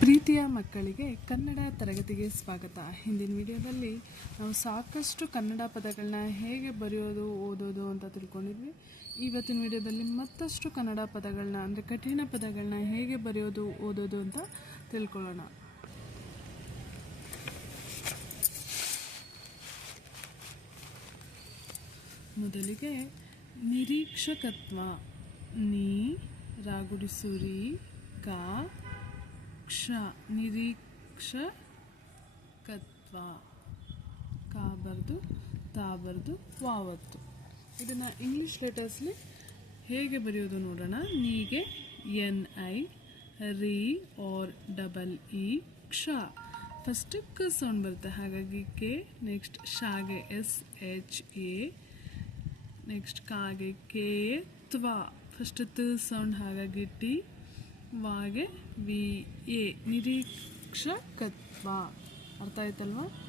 ಪ್ರೀತಿಯ ಮಕ್ಕಳಿಗೆ ಕನ್ನಡ ತರಗತಿಗೆ ಸ್ವಾಗತ. ಹಿಂದಿನ ವಿಡಿಯೋದಲ್ಲಿ ನಾವು ಸಾಕಷ್ಟು ಕನ್ನಡ ಪದಗಳನ್ನ ಹೇಗೆ ಬರೆಯೋದು, ಓದೋದು ಅಂತ ತಿಳ್ಕೊಂಡಿದ್ವಿ. ಇವತ್ತಿನ ವಿಡಿಯೋದಲ್ಲಿ ಮತ್ತಷ್ಟು ಕನ್ನಡ ಪದಗಳನ್ನ ಅಂದರೆ ಕಠಿಣ ಪದಗಳನ್ನ ಹೇಗೆ ಬರೆಯೋದು, ಓದೋದು ಅಂತ ತಿಳ್ಕೊಳ್ಳೋಣ. ಮೊದಲಿಗೆ ನಿರೀಕ್ಷಕತ್ವ. ನೀ ರಾಗುಡಿಸುರಿ ಕಾ ಕ್ಷ ನಿರೀಕ್ಷಕತ್ವ. ಕಾ ಬರ್ದು ತಾ ವಾವತ್ತು. ಇದನ್ನು ಇಂಗ್ಲೀಷ್ ಲೆಟರ್ಸ್ಲಿ ಹೇಗೆ ಬರೆಯೋದು ನೋಡೋಣ? ನೀಗೆ, ಎನ್, ಐ, ರಿ ಆರ್ ಡಬಲ್, ಇ, ಕ್ಷ. ಫಸ್ಟ್ ಕ ಸೌಂಡ್ ಬರುತ್ತೆ. ಹಾಗಾಗಿ ಕೆ ನೆಕ್ಸ್ಟ್ ಶಾಗೆ, ಎಸ್, ಎಚ್, ಎ. ನೆಕ್ಸ್ಟ್ ಕಾಗೆ, ಕೆ, ತ್ವ. ಫಸ್ಟ್ ತ ಸೌಂಡ್ ಹಾಗಾಗಿ ಟಿ. ವಾಗೆ ವಿ ಎ ನಿರೀಕ್ಷಕತ್ವ. ಅರ್ಥ ಆಯ್ತಲ್ವಾ?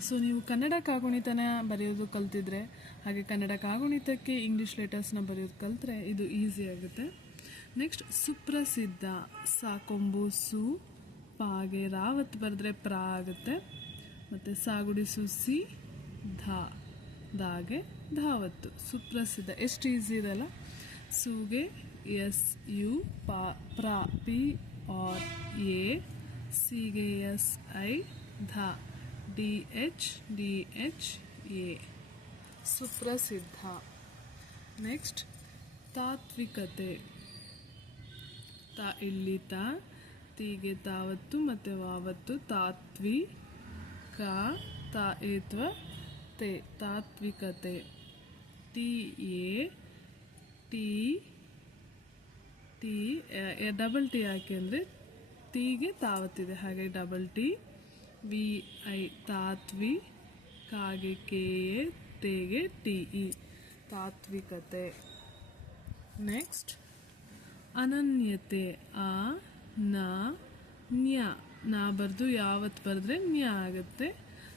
ಸೊ ನೀವು ಕನ್ನಡ ಕಾಗುಣಿತನ ಬರೆಯೋದು ಕಲ್ತಿದ್ರೆ, ಹಾಗೆ ಕನ್ನಡ ಕಾಗುಣಿತಕ್ಕೆ ಇಂಗ್ಲೀಷ್ ಲೆಟರ್ಸ್ನ ಬರೆಯೋದು ಕಲ್ತ್ರೆ ಇದು ಈಸಿ ಆಗುತ್ತೆ. ನೆಕ್ಸ್ಟ್ ಸುಪ್ರಸಿದ್ಧ. ಸಾಕೊಂಬು, ಸು, ಪಾಗೆ, ರಾವತ್ ಬರೆದ್ರೆ ಪ್ರ ಆಗುತ್ತೆ. ಮತ್ತು ಸಾಗುಡಿಸು ಸಿ ಧಾ, ದಾಗೆ, ಧಾವತ್ತು. ಸುಪ್ರಸಿದ್ಧ. ಎಷ್ಟು ಈಸಿ ಇದೆಲ್ಲ? ಸುಗೆ ಎಸ್ ಯು ಪಾ ಪ್ರ ಪಿ ಆರ್ ಎ ಸಿಗೆ ಎಸ್ ಐ ಧ D H D H A ಸುಪ್ರಸಿದ್ಧ ನೆಕ್ಸ್ಟ್ ತಾತ್ವಿಕತೆ ತಾ ಇಲ್ಲಿ ತಾ ತೀಗೆ ತಾವತ್ತು ಮತ್ತು ವಾವತ್ತು ತಾತ್ವಿ ಕಾ ತಾ ಏತ್ವ ತೆ ತಾತ್ವಿಕತೆ T A T T double T ಯಾಕೆ ಅಂದರೆ ಟೀಗೆ ತಾವತ್ತಿದೆ. ಹಾಗೆ ಡಬಲ್ ಟಿ, ವಿ, ಐ, ತಾತ್ವಿ, ಕಾಗೆ, ಕೆ, ಎ, ತೇಗೆ, ಟಿ, ಇ. ತಾತ್ವಿಕತೆ. ನೆಕ್ಸ್ಟ್, ಅನನ್ಯತೆ, ಆ, ನ, ನ್ಯ. ನಾ ಬರೆದು ಯಾವತ್ತು ಬರೆದ್ರೆ ನ್ಯ ಆಗುತ್ತೆ.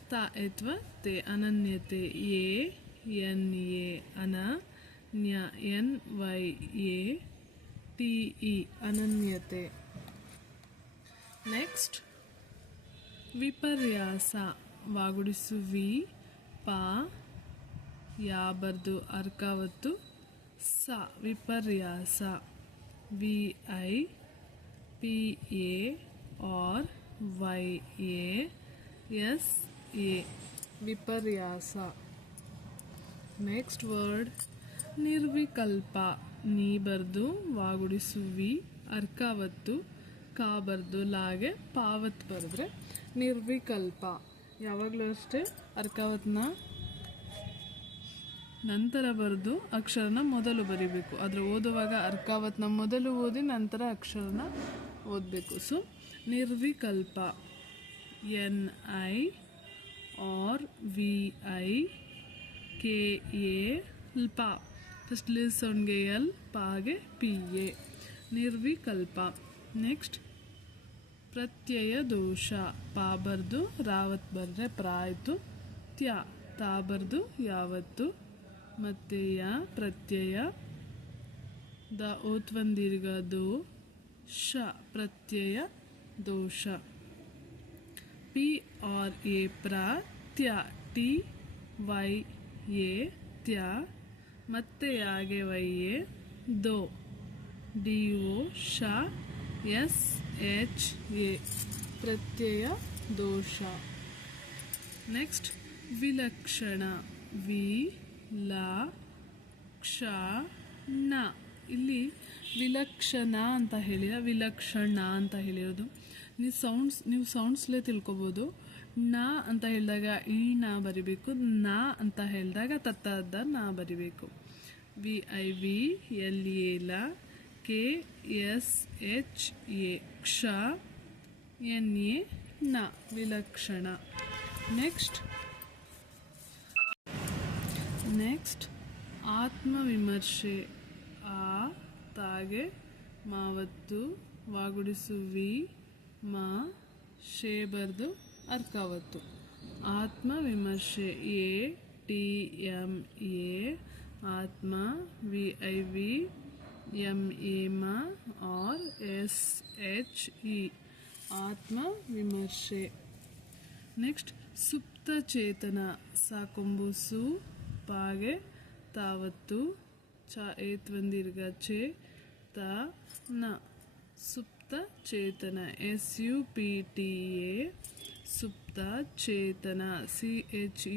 ತಾ, ಎತ್ವ, ತೆ. ಅನನ್ಯತೆ, ಎ, ಎನ್, ಎ, ಅನ, ನ್ಯ, N, Y, A T E ಅನನ್ಯತೆ. Next ವಿಪರ್ಯಾಸ ವಾಗುಡಿಸು ವಿ ಪ ಯಾ ಬರ್ದು ಅರ್ಕಾವತ್ತು. ಸ, ವಿಪರ್ಯಾಸ. V, I, P, A, R, Y, A, S, A. ವಿಪರ್ಯಾಸ. ನೆಕ್ಸ್ಟ್ ವರ್ಡ್ ನಿರ್ವಿಕಲ್ಪ. ನೀ ಬರ್ದು ವಾಗುಡಿಸು ವಿ ಅರ್ಕಾವತ್ತು ಕಾ ಬರ್ದು ಲಾಗೆ ಪಾವತ್ ಬರೆದ್ರೆ ನಿರ್ವಿಕಲ್ಪ. ಯಾವಾಗಲೂ ಅಷ್ಟೇ ಅರ್ಕಾವತ್ನ ನಂತರ ಬರೆದು ಅಕ್ಷರನ ಮೊದಲು ಬರಿಬೇಕು. ಆದರೆ ಓದುವಾಗ ಅರ್ಕಾವತ್ನ ಮೊದಲು ಓದಿ ನಂತರ ಅಕ್ಷರನ ಓದಬೇಕು. So ನಿರ್ವಿಕಲ್ಪ. N I R V I K A ಲ್ಪ. First ಲಿಸ್ ಸೌಂಡ್ಗೆ ಎಲ್ ಪಾಗೆ ಪಿ ಎ ನಿರ್ವಿಕಲ್ಪ ನೆಕ್ಸ್ಟ್ ಪ್ರತ್ಯಯ ದೋಷ ಪಾ ಬರ್ದು ರಾವತ್ ಬರೆದ್ರೆ ಪ್ರಾಯ್ತು ತ್ಯ ತಾ ಬರ್ದು ಯಾವತ್ತು ಮತ್ತೆ ಯ ಪ್ರತ್ಯಯ ದ ಓತ್ವಂದಿರ್ಗ ದೋ ಶ ಪ್ರತ್ಯಯ ದೋಷ ಪಿ ಆರ್ ಎ ಪ್ರ ತ್ಯ ಟಿ ವೈ ಎ ತ್ಯ ಮತ್ತೆ ಹಾಗೆ ವೈ ಎ ದೋ. ಡಿ ಒ ಶ ಎಸ್ ಎಚ್ ಎ. ಪ್ರತ್ಯಯ ದೋಷ. ನೆಕ್ಸ್ಟ್, ವಿಲಕ್ಷಣ. ವಿ ಲ ಕ್ಷ ನ ಇಲ್ಲಿ ವಿಲಕ್ಷಣ ಅಂತ ಹೇಳಿದ, ವಿಲಕ್ಷಣ ಅಂತ ಹೇಳಿರೋದು. ನೀವು ಸೌಂಡ್ಸ್ ನೀವು ಸೌಂಡ್ಸ್ಲೇ ತಿಳ್ಕೊಬೋದು. ನ ಅಂತ ಹೇಳಿದಾಗ ಈ ನಾ ಬರಿಬೇಕು. ನಾ ಅಂತ ಹೇಳಿದಾಗ ತತ್ತದ ನಾ ಬರಿಬೇಕು. V I V L A ಲ ಕೆ ಎಸ್ ಎಚ್ ಎ ಕ್ಷ ಎನ್ ಎ ನ ವಿಲಕ್ಷಣ. ನೆಕ್ಸ್ಟ್. ನೆಕ್ಸ್ಟ್. ಆತ್ಮವಿಮರ್ಶೆ. ಆ, ತಾಗೆ, ಮಾವತ್ತು ವಾಗುಡಿಸುವಿ ಮಾ, ಶೇ ಬರ್ದು ಅರ್ಕಾವತ್ತು ಆತ್ಮವಿಮರ್ಶೆ ಎ, ಟಿ ಎಂ ಎ, ಆತ್ಮ, V, I, V M A, ಮ, ಆರ್, ಎಸ್, ಎಚ್, ಇ. ಆತ್ಮ ವಿಮರ್ಶೆ ನೆಕ್ಸ್ಟ್ ಸುಪ್ತ ಚೇತನ ಸಾಕೊಂಬುಸು ಪಾಗೆ, ತಾವತ್ತು. ಚ ಏತ್ವಂದಿರ್ಗ ಚೇ ತ, ನ. ಸುಪ್ತ ಚೇತನ S, U, P, T, A ಸುಪ್ತ ಚೇತನ ಸಿ ಎಚ್